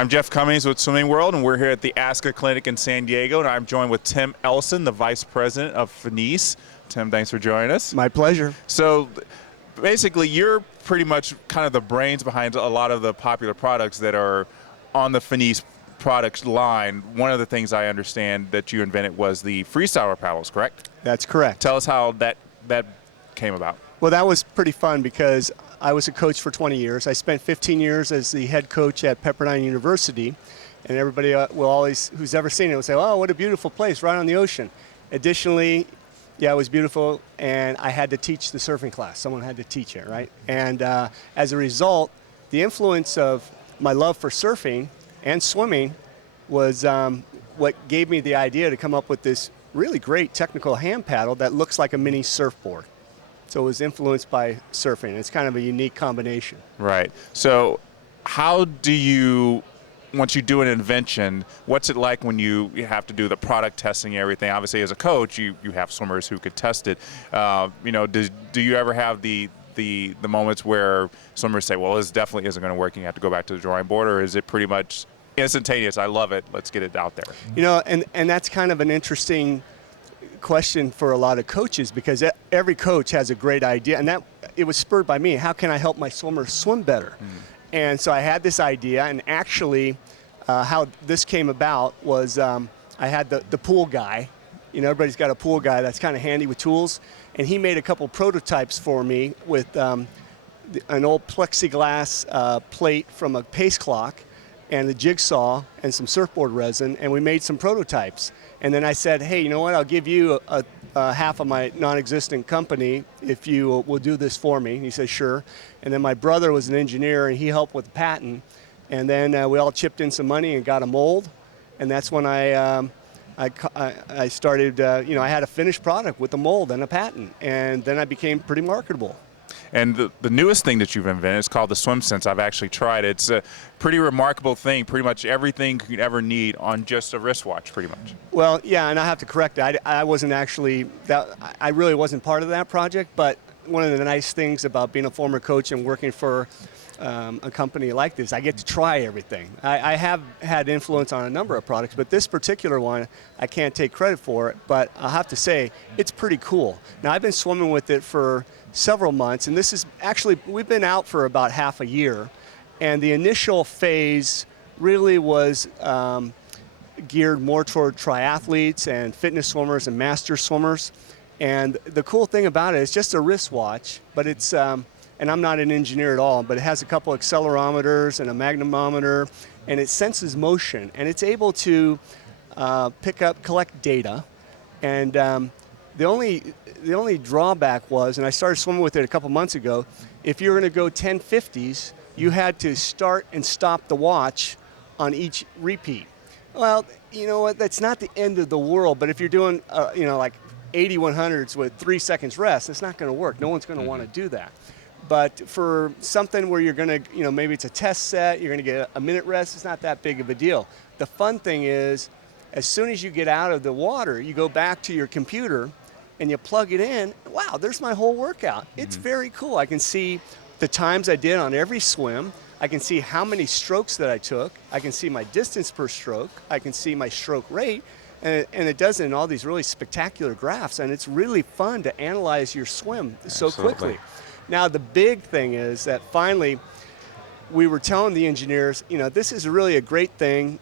I'm Jeff Cummings with Swimming World, and we're here at the ASCA Clinic in San Diego, and I'm joined with Tim Elson, the Vice President of Finis. Tim, thanks for joining us. My pleasure. So basically, you're pretty much kind of the brains behind a lot of the popular products that are on the Finis products line. One of the things I understand that you invented was the freestyler paddles, correct? That's correct. Tell us how that came about. Well, that was pretty fun because I was a coach for 20 years. I spent 15 years as the head coach at Pepperdine University, and everybody will always, who's ever seen it, will say, "Oh, what a beautiful place, right on the ocean." Additionally, yeah, it was beautiful, and I had to teach the surfing class. Someone had to teach it, right? And as a result, the influence of my love for surfing and swimming was what gave me the idea to come up with this really great technical hand paddle that looks like a mini surfboard. So it was influenced by surfing. It's kind of a unique combination. Right. So how do you, once you do an invention, what's it like when you have to do the product testing and everything? Obviously, as a coach, you have swimmers who could test it. Do you ever have the moments where swimmers say, well, this definitely isn't going to work, and you have to go back to the drawing board, or is it pretty much instantaneous? I love it. Let's get it out there. You know, and that's kind of an interesting question for a lot of coaches, because every coach has a great idea, and that it was spurred by me. How can I help my swimmers swim better? And so I had this idea, and actually how this came about was I had the pool guy. You know, everybody's got a pool guy that's kind of handy with tools, and he made a couple prototypes for me with an old plexiglass plate from a pace clock and the jigsaw and some surfboard resin, and we made some prototypes. And then I said, hey, you know what, I'll give you a half of my non-existent company if you will do this for me. And he said, sure. And then my brother was an engineer, and he helped with the patent. And then we all chipped in some money and got a mold. And that's when I started, I had a finished product with a mold and a patent. And then I became pretty marketable. And the newest thing that you've invented is called the Swim Sense. I've actually tried it. It's a pretty remarkable thing, pretty much everything you could ever need on just a wristwatch, pretty much. Well, yeah, and I have to correct it. I wasn't actually, I really wasn't part of that project, but one of the nice things about being a former coach and working for a company like this, I get to try everything. I have had influence on a number of products, but this particular one, I can't take credit for it, but I'll have to say, it's pretty cool. Now, I've been swimming with it for several months, and this is actually, we've been out for about half a year, and the initial phase really was geared more toward triathletes and fitness swimmers and master swimmers. And the cool thing about it is just a wristwatch, but it's, and I'm not an engineer at all, but it has a couple accelerometers and a magnetometer, and it senses motion, and it's able to collect data. And the only drawback was, and I started swimming with it a couple months ago, if you're going to go 1050s, you had to start and stop the watch on each repeat. Well, you know what, that's not the end of the world, but if you're doing, like 8100s with 3 seconds rest, it's not going to work. No one's going to want to do that. But for something where you're going to, maybe it's a test set, you're going to get a minute rest, it's not that big of a deal. The fun thing is, as soon as you get out of the water, you go back to your computer and you plug it in. Wow, there's my whole workout. It's very cool. I can see the times I did on every swim. I can see how many strokes that I took. I can see my distance per stroke. I can see my stroke rate. And it does it in all these really spectacular graphs. And it's really fun to analyze your swim so quickly. Now, the big thing is that finally, we were telling the engineers, this is really a great thing,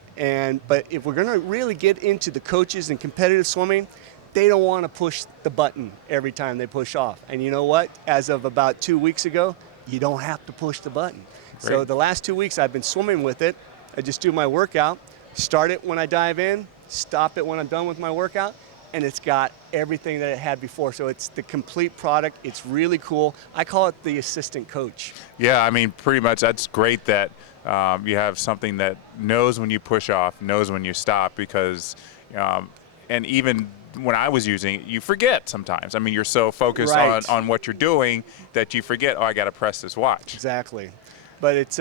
but if we're going to really get into the coaches and competitive swimming, they don't want to push the button every time they push off. And you know what? As of about 2 weeks ago, you don't have to push the button. Great. So the last 2 weeks, I've been swimming with it. I just do my workout, start it when I dive in, stop it when I'm done with my workout, and it's got everything that it had before. So it's the complete product. It's really cool. I call it the assistant coach. Yeah, I mean, pretty much that's great that you have something that knows when you push off, knows when you stop, because, and even when I was using it, you forget sometimes. I mean, you're so focused on what you're doing that you forget, oh, I got to press this watch. Exactly. But it's,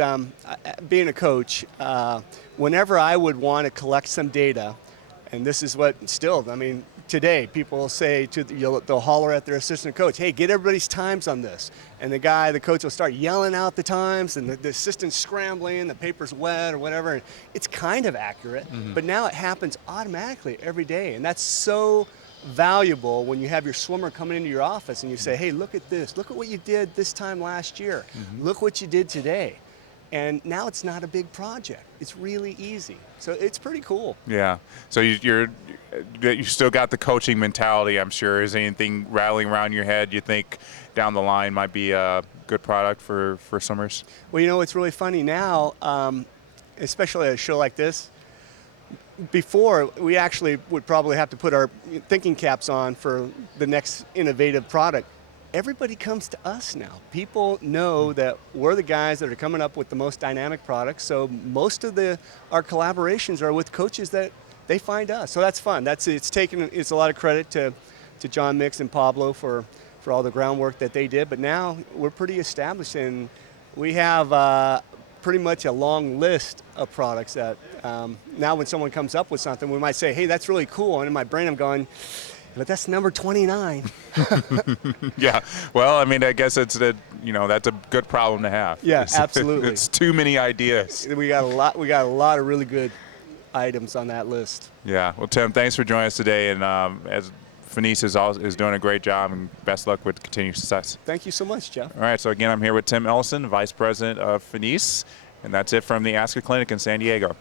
being a coach, whenever I would want to collect some data, and this is what still, today, people will say they'll holler at their assistant coach, hey, get everybody's times on this. And the coach will start yelling out the times, and the assistant's scrambling, the paper's wet or whatever. And it's kind of accurate, but now it happens automatically every day. And that's so valuable when you have your swimmer coming into your office and you say, hey, look at this. Look at what you did this time last year. Look what you did today. And now it's not a big project. It's really easy. So it's pretty cool. Yeah. So you still got the coaching mentality, I'm sure. Is anything rattling around your head you think down the line might be a good product for swimmers? Well, it's really funny now, especially at a show like this. Before, we actually would probably have to put our thinking caps on for the next innovative product. Everybody comes to us now. People know that we're the guys that are coming up with the most dynamic products. So most of our collaborations are with coaches that they find us. So that's fun. It's a lot of credit to John Mix and Pablo for all the groundwork that they did. But now we're pretty established, and we have pretty much a long list of products that now when someone comes up with something, we might say, hey, that's really cool. And in my brain, I'm going, but that's number 29. Yeah. Well, I mean, I guess that's a good problem to have. Yeah, absolutely. It's too many ideas. We got a lot of really good items on that list. Yeah. Well, Tim, thanks for joining us today, and as Finis is doing a great job, and best luck with continued success. Thank you so much, Jeff. All right. So again, I'm here with Tim Ellison, Vice President of Finis, and that's it from the Asker Clinic in San Diego.